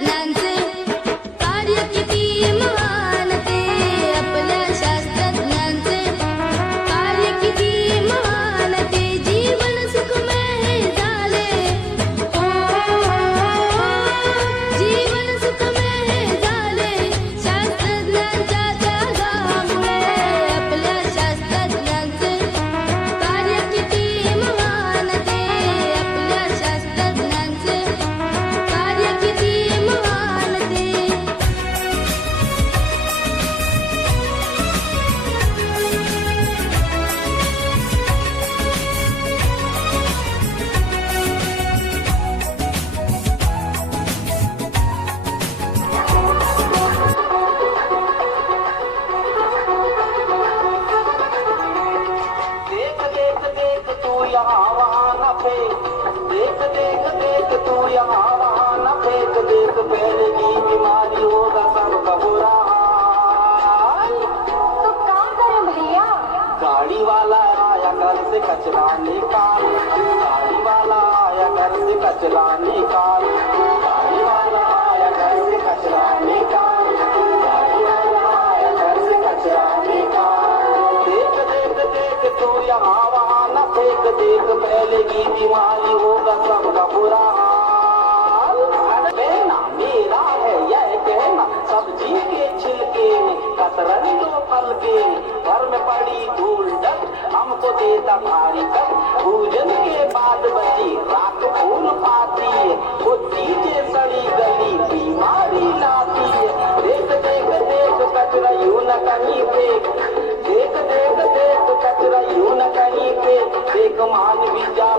nad कचरा निकाल गाड़ी वाला आया घर से कचरा निकाल. हमको देता भारी पूजन के बाद बची फूल पाती है। वो चीजें सड़ी गली बीमारी लाती है। देख देख देख कचरा यू न कहीं फेंक देख देख देख कचरा यूं न कहीं फेंक देख मान भी जा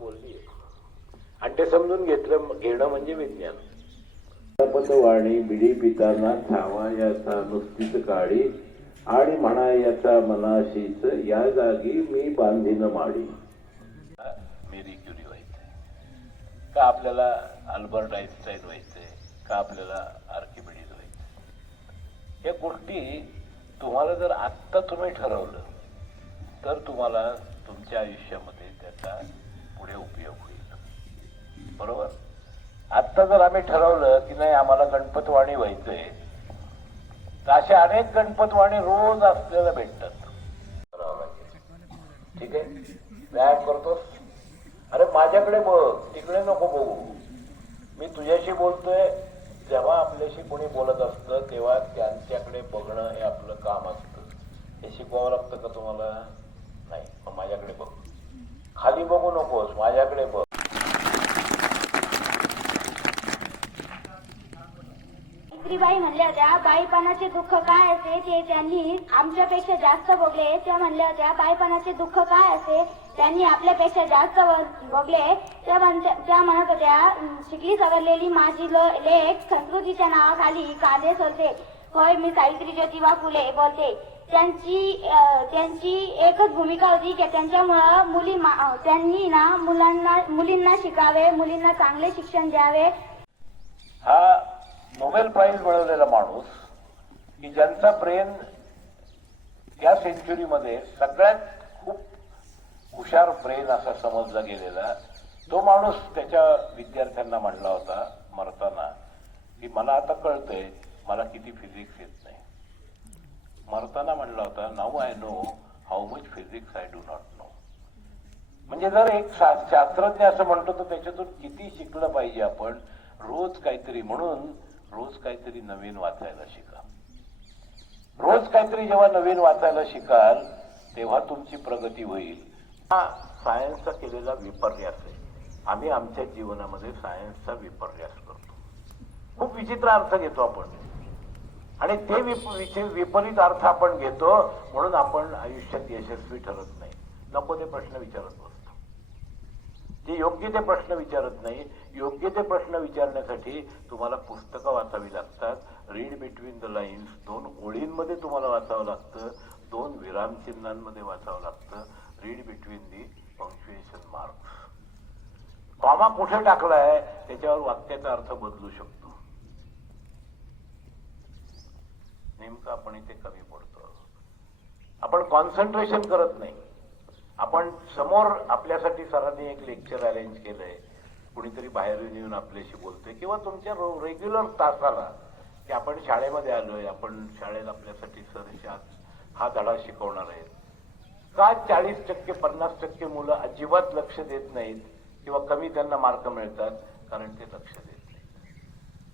बोलली आणि ते समजून घेतलं घेणं म्हणजे विज्ञान. पतवाणी बिडी पिताना ठावा याचा नुसतीच काळी आणि म्हणा याचा मनाशीच या जागी मी बांधीन माडी मेरी क्युरी व्हायचंय. का आपल्याला अल्बर्ट आईन्स्टाईन व्हायचंय? का आपल्याला आर्किमिडीज व्हायचंय? या गोष्टी तुम्हाला जर आत्ता तुम्ही ठरवलं तर तुम्हाला तुमच्या आयुष्यामध्ये त्याचा पुढे उपयोग होईल. बरोबर? आत्ता जर आम्ही ठरवलं की नाही आम्हाला गणपतवाणी व्हायचंय तर असे अनेक गणपतवाणी रोज आपल्याला भेटतात. लागेल. ठीक आहे? व्यायाम करतोस? अरे माझ्याकडे बघ तिकडे नको बघू. मी तुझ्याशी बोलतोय जेव्हा आपल्याशी कोणी बोलत असतं तेव्हा त्यांच्याकडे बघणं हे आपलं काम असतं. हे शिकवावं लागतं का तुम्हाला? नाही माझ्या खाली बघू नकोस माझ्याकडे बघ. सावित्रीबाई म्हणल्या होत्या बाईपणाचे दुःख काय असे? ते त्यांनी आमच्यापेक्षा जास्त भोगले. त्या म्हणल्या होत्या बाईपणाचे दुःख काय असे? त्यांनी आपल्यापेक्षा जास्त भोगले. त्या म्हणत्या- त्या म्हणत होत्या शिकली सगळलेली माझी ल- लेख संस्कृतीच्या नावाखाली कांदे सोडते होय मी सावित्री ज्योतिबा फुले बोलते. त्यांची त्यांची एकच भूमिका होती की त्यांच्यामुळं मुली त्यांनी ना मुलांना मुलींना शिकावे मुलींना चांगले शिक्षण द्यावे. हा नोबेल प्राईज मिळवलेला माणूस की ज्यांचा ब्रेन या सेंच्युरीमध्ये सगळ्यात खूप हुशार ब्रेन असा समजला गेलेला तो माणूस त्याच्या विद्यार्थ्यांना म्हणला होता मरताना की मला आता कळतंय मला किती फिजिक्स येत मरताना म्हणला होता now I know how much physics I do not know म्हणजे जर एक शा- शास्त्रज्ञ असं म्हणतो तर त्याच्यातून किती शिकलं पाहिजे आपण? रोज काहीतरी म्हणून रोज काहीतरी नवीन वाचायला शिका. रोज काहीतरी जेव्हा नवीन वाचायला शिकाल तेव्हा तुमची प्रगती होईल. हा सायन्सचा केलेला विपर्यास आहे. आम्ही आमच्या जीवनामध्ये सायन्सचा विपर्यास करतो. खूप विचित्र अर्थ घेतो आपण. आणि ते विप- विपरीत अर्थ आपण घेतो म्हणून आपण आयुष्यात यशस्वी ठरत नाही. नको ते प्रश्न विचारत बसतो. जे योग्य ते प्रश्न विचारत नाही योग्य ते प्रश्न विचारण्यासाठी तुम्हाला पुस्तकं वाचावी लागतात. रीड बिटवीन द लाईन्स दोन ओळींमध्ये तुम्हाला वाचावं लागतं. दोन विरामचिन्हांमध्ये वाचावं लागतं. Read between the punctuation marks comma कुठे टाकलाय त्याच्यावर वाक्याचा अर्थ बदलू शकतो. नेमकं आपण इथे कमी पडतो. आपण कॉन्सन्ट्रेशन करत नाही. आपण समोर आपल्यासाठी सरांनी एक लेक्चर अरेंज केलंय. कुणीतरी बाहेरून येऊन आपल्याशी बोलतोय किंवा तुमच्या रेग्युलर तासाला की आपण शाळेमध्ये आलोय आपण शाळेत आपल्यासाठी सर हा धडा शिकवणार आहेत. का चाळीस टक्के पन्नास टक्के मुलं अजिबात लक्ष देत नाहीत किंवा कमी त्यांना मार्क मिळतात? कारण ते लक्ष देत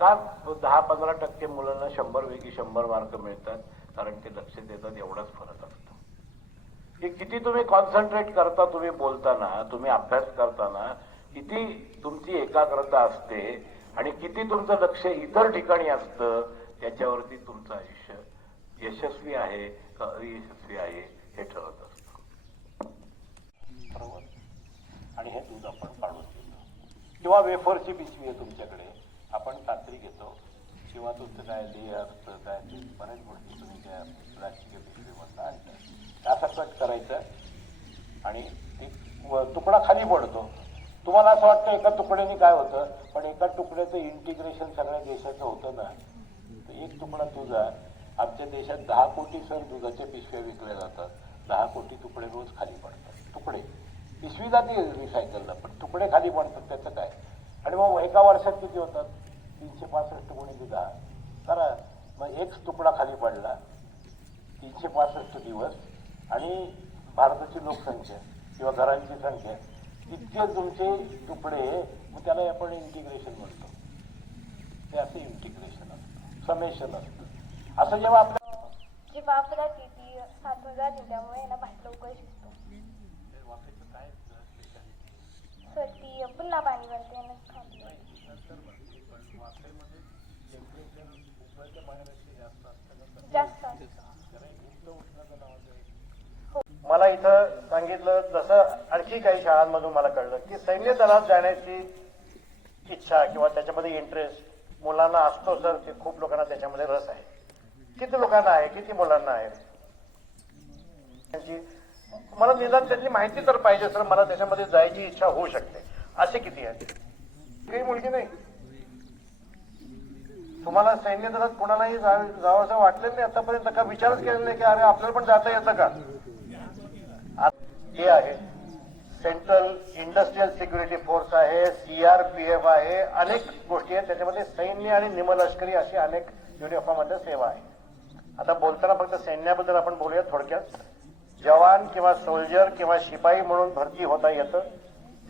का दहा पंधरा टक्के मुलांना शंभर पैकी शंभर मार्क मिळतात कारण ते लक्ष देतात एवढाच फरक असतो. की किती तुम्ही कॉन्सन्ट्रेट करता तुम्ही बोलताना तुम्ही अभ्यास करताना किती तुमची एकाग्रता असते आणि किती तुमचं लक्ष इतर ठिकाणी असतं त्याच्यावरती तुमचं आयुष्य यशस्वी आहे का अयशस्वी आहे हे ठरत असतं. आणि हे दूध आपण काढून घेतो किंवा वेफरची पिशवी आहे तुमच्याकडे. आपण कात्री घेतो. किंवा तुमचं काय ध्येय असतं काय बरेच बऱ्याच गोष्टी तुम्ही त्या प्लास्टिक पिशवीमधनं आणता असं कट करायचं आणि ते तुकडा खाली पडतो. तुम्हाला असं वाटतं एका तुकड्याने काय होतं पण एका तुकड्याचं इंटिग्रेशन सगळ्या देशाचं होतं ना. तर एक तुकडा तुझा आमच्या देशात दहा कोटी सर दुधाच्या पिशव्या विकल्या जातात. दहा कोटी तुकडे रोज खाली पडतात. तुकडे. पिशवी जाते रिसायकलला पण तुकडे खाली पडतात त्याचं काय? आणि मग एका वर्षात किती होतात? तीनशे पासष्ट गुणिले दहा करा मग एक तुकडा खाली पडला. तीनशे पासष्ट दिवस आणि भारताची लोकसंख्या किंवा घरांची संख्या इतके तुमचे तुकडे मग त्याला आपण इंटिग्रेशन म्हणतो. ते असं इंटिग्रेशन असतं समेशन असतं. असं जेव्हा आपल्या जी ती त्यामुळे ना भात लवकर शिजतो. सर ती पुन्हा पाणी बनते ना खाली जास्त असतं मला इथं सांगितलं जसं आणखी काही शाळांमधून मला कळलं की सैन्य दलात जाण्याची इच्छा किंवा त्याच्यामध्ये इंटरेस्ट मुलांना असतो सर ते खूप लोकांना त्याच्यामध्ये रस आहे. किती लोकांना आहे किती मुलांना आहे? त्यांची मला निदान त्याची माहिती तर पाहिजे सर मला त्याच्यामध्ये जायची इच्छा होऊ शकते. असे किती आहेत? काही मुलगी नाही. तुम्हाला सैन्य दलात कोणालाही जावं जावंसं वाटलं नाही आतापर्यंत का विचारच केलेला नाही की अरे आपल्याला पण जाता येतं का? हे आहे. सेंट्रल इंडस्ट्रियल सिक्युरिटी फोर्स आहे सीआरपीएफ आहे अनेक गोष्टी आहेत. त्याच्यामध्ये सैन्य आणि निमलष्करी अशी अनेक युनिफॉर्ममध्ये सेवा आहे. आता बोलताना फक्त सैन्याबद्दल आपण बोलूया थोडक्यात. जवान किंवा सोल्जर किंवा शिपाई म्हणून भरती होता येतं.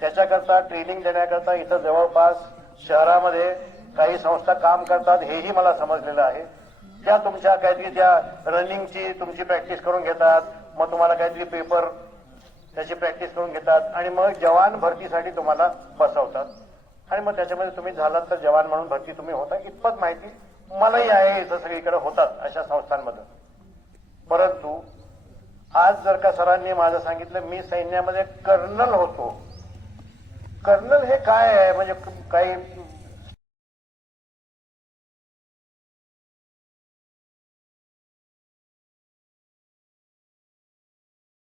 त्याच्याकरता ट्रेनिंग देण्याकरता इथं जवळपास शहरामध्ये काही संस्था काम करतात हेही मला समजलेलं आहे. त्या तुमच्या काहीतरी त्या रनिंगची तुमची प्रॅक्टिस करून घेतात मग तुम्हाला काहीतरी पेपर त्याची प्रॅक्टिस करून घेतात आणि मग जवान भरतीसाठी तुम्हाला बसवतात. आणि मग त्याच्यामध्ये तुम्ही झालात तर जवान म्हणून भरती तुम्ही होता. इतपत माहिती मलाही आहे इथं सगळीकडे होतात अशा संस्थांमध्ये. परंतु आज जर का सरांनी माझं सांगितलं मी सैन्यामध्ये कर्नल होतो. कर्नल हे काय आहे? म्हणजे काही